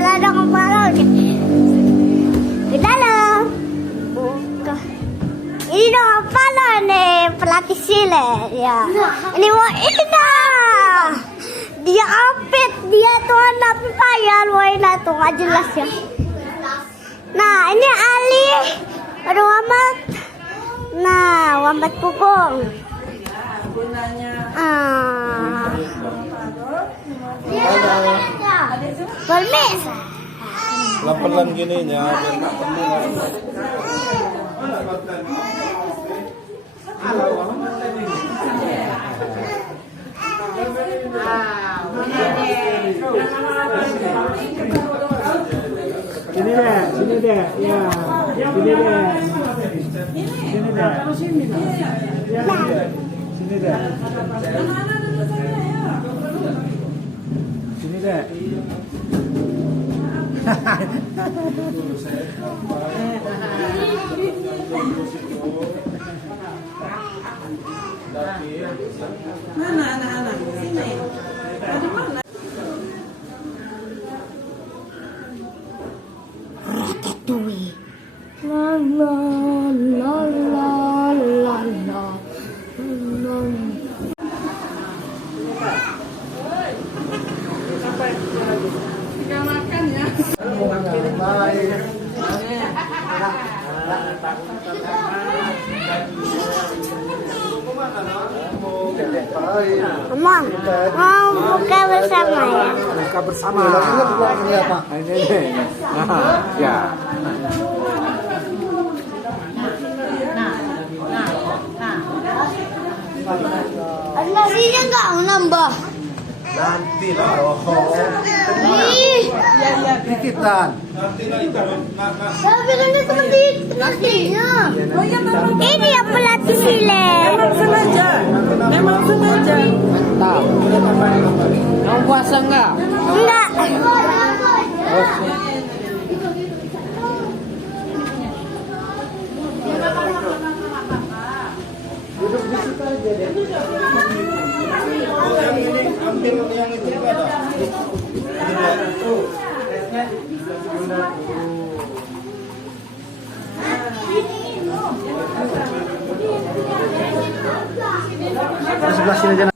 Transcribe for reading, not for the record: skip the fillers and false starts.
wala na akong parol. Ke dalam. Buka. Ini dong parol nih, pelatih silet ya. Ini mau ina. Dia apit, dia tuh anak payah, Waina tuh nggak jelas ya. Nah, ini Ali. Aduh amat. Nah, wambat pukung. Permis. Lapelan gininya biar nggak pening. Sini deh, ya. Sini deh. Sini deh. Ya. Sini deh. Sini deh. Mana anak-anak? Sini. Ada mana? Ratatouille. La la la la la la. Tinggal makan ya. Mama, mau buka bersama ya? Buka bersama. Ini. Ya. Nasinya nggak nambah. Nanti lah. Ih, Dikitan. Nanti lah itu. tapi kan itu seperti nasinya. Oh ya memang Ini yang pelatih silet. sengaja. Memang sengaja. Mantap. Kamu puasa enggak? Enggak. Duduk di situ aja deh. Oh, yang ini ambil yang itu juga ada. Di sebelah sini aja